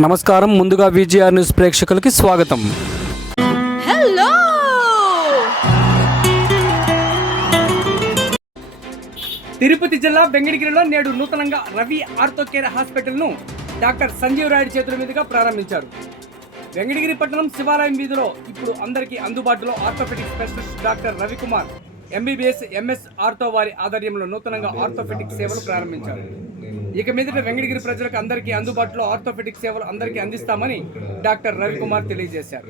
నమస్కారం. ముందుగా VGR news ప్రేక్షకులకి స్వాగతం. హలో, తిరుపతి జిల్లా వెంకటగిరిలో నేడు నూతనంగా రవి ఆర్థో కేర్ హాస్పిటల్ను డాక్టర్ సంజీవ్ రాయుడు చేతుల మీదుగా ప్రారంభించారు. వెంకటగిరి పట్టణం శివాలయం వీధిలో ఇప్పుడు అందరికీ అందుబాటులో orthopaedic specialist doctor Ravikumar MBBS MS ortho వారి ఆధ్వర్యంలో నూతనంగా ఆర్థోపెడిక్ సేవలు ప్రారంభించారు. ఇక మీదట వెంకటగిరి ప్రజలకు అందరికీ అందుబాటులో ఆర్థోపెడిక్ సేవలు అందరికీ అందిస్తామని డాక్టర్ రవికుమార్ తెలియజేశారు.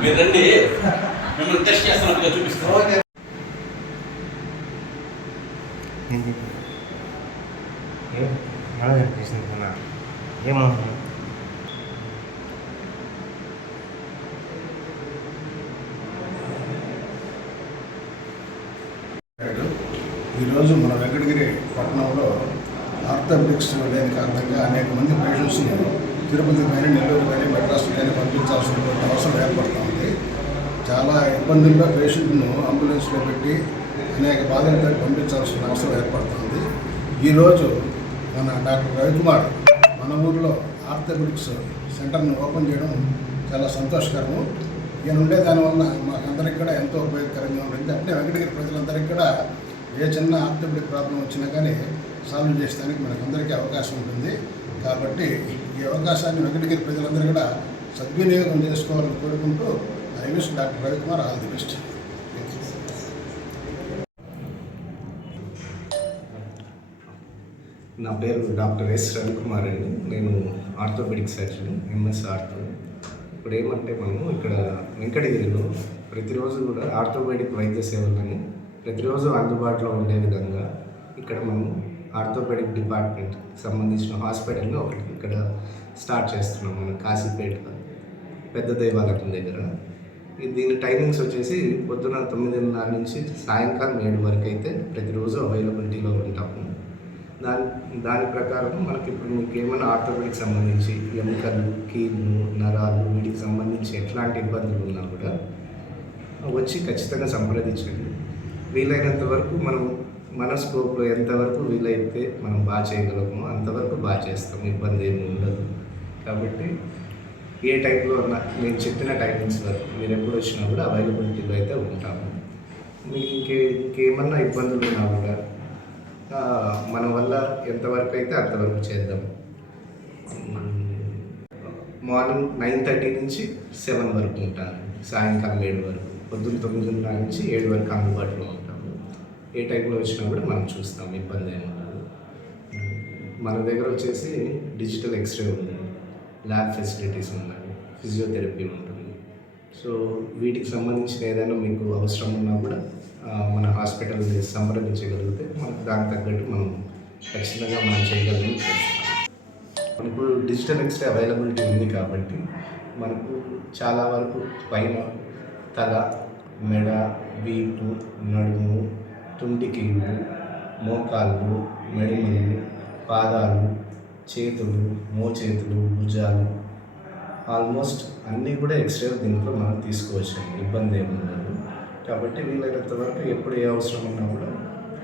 మీరు రండి, మిమ్మల్ని టెస్ట్ చేస్తున్నట్టుగా చూపిస్తాం. ఏమో ఈరోజు మన వెంకటగిరి పట్టణంలో ఆర్థోపెడిక్స్ లేని కారణంగా అనేక మంది పేషెంట్స్ని తిరుపతి కానీ నెల్లూరు కానీ మెడ్రాస్ కానీ పంపించాల్సినటువంటి అవసరం ఏర్పడుతుంది. చాలా ఇబ్బందుల్లో పేషెంట్ను అంబులెన్స్లో పెట్టి అనేక బాధలతో పంపించాల్సిన అవసరం ఏర్పడుతుంది. ఈరోజు మన డాక్టర్ రవికుమార్ మన ఊరిలో ఆర్థోపెడిక్స్ సెంటర్ను ఓపెన్ చేయడం చాలా సంతోషకరము. ఈయన ఉండే దానివల్ల మాకందరికి కూడా ఎంతో ఉపయోగకరంగా ఉంటుంది. అంటే వెంకటగిరి ప్రజలందరికీ కూడా ఏ చిన్న ఆర్థోపెడిక్ ప్రాబ్లం వచ్చినా కానీ సాల్వ్ చేసేదానికి మనకందరికీ అవకాశం ఉంటుంది. కాబట్టి ఈ అవకాశాన్ని వెంకటగిరి ప్రజలందరూ కూడా సద్వినియోగం చేసుకోవాలని కోరుకుంటూ I wish doctor Ravikumar all the best. నా పేరు డాక్టర్ ఎస్ రవికుమార్ అండి. నేను ఆర్థోపెడిక్ సర్జన్, ఎంఎస్ ఆర్థో. ఇప్పుడు ఏమంటే మనము ఇక్కడ వెంకటగిరిలో ప్రతిరోజు కూడా ఆర్థోపెడిక్ వైద్య సేవలను ప్రతిరోజు అందుబాటులో ఉండే విధంగా ఇక్కడ మనం ఆర్థోపెడిక్ డిపార్ట్మెంట్ సంబంధించిన హాస్పిటల్ని ఒకటి ఇక్కడ స్టార్ట్ చేస్తున్నాం. మనం కాశీపేట పెద్ద దేవాలయం దగ్గర. దీని టైమింగ్స్ వచ్చేసి పొద్దున 9:30 నుంచి సాయంకాలం 7 వరకు అయితే ప్రతిరోజు అవైలబిలిటీలో ఉంటాము. దాని ప్రకారం మనకి ఇప్పుడు మీకు ఏమైనా ఆర్థోపెడిక్ సంబంధించి ఎముకలు, కీళ్ళు, నరాలు వీటికి సంబంధించి ఎట్లాంటి ఇబ్బందులు ఉన్నా కూడా వచ్చి ఖచ్చితంగా సంప్రదించండి. వీలైనంత వరకు మనం మన స్కోప్లో ఎంతవరకు వీలైతే మనం బాగా చేయగలమో అంతవరకు బాగా చేస్తాం. ఇబ్బంది ఏమి ఉండదు. కాబట్టి ఏ టైంలో ఉన్నా నేను చెప్పిన టైమింగ్స్ వరకు మీరు ఎప్పుడు వచ్చినా కూడా అవైలబిలిటీలో అయితే ఉంటాము. మీకు ఇంకేమన్నా ఇబ్బందులు ఉన్నా కూడా మన వల్ల ఎంతవరకు అయితే అంతవరకు చేద్దాం. మార్నింగ్ 9:30 నుంచి 7 వరకు ఉంటాను, సాయంకాలం 7 వరకు, పొద్దున్న 9:30 నుంచి 7 వరకు అందుబాటులో ఉంటాము. ఏ టైంలో వచ్చినా కూడా మనం చూస్తాం, ఇబ్బంది ఏమి ఉండదు. మన దగ్గర వచ్చేసి డిజిటల్ ఎక్స్రే ఉంది, ల్యాబ్ ఫెసిలిటీస్ ఉన్నాయి, ఫిజియోథెరపీ ఉంటుంది. సో వీటికి సంబంధించిన ఏదైనా మీకు అవసరం ఉన్నా కూడా మన హాస్పిటల్ని సంప్రదించగలిగితే మనకు దానికి తగ్గట్టు మనం ఖచ్చితంగా మనం చేయగలిగి చేస్తాం. మనకు డిజిటల్ ఎక్స్రే అవైలబిలిటీ ఉంది కాబట్టి మనకు చాలా వరకు పైన తల, మెడ, వీపు, నడుము, తుంటి కీళ్ళు, మోకాళ్ళు, మెడమలు, పాదాలు, చేతులు, మోచేతులు, భుజాలు, ఆల్మోస్ట్ అన్నీ కూడా ఎక్స్రే దీంట్లో మనం తీసుకోవచ్చు, ఇబ్బంది ఏమి ఉండదు. కాబట్టి వీలైనంత వరకు ఎప్పుడు ఏ అవసరం ఉన్నా కూడా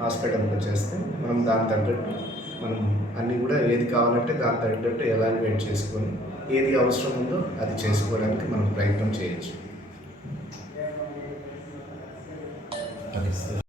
హాస్పిటల్కి వచ్చేస్తే మనం దాని తగ్గట్టు మనం అన్నీ కూడా ఏది కావాలంటే దాని తగ్గట్టు ఎవాల్యుయేట్ చేసుకొని ఏది అవసరం ఉందో అది చేసుకోవడానికి మనం ప్రయత్నం చేయొచ్చు. అది సార్.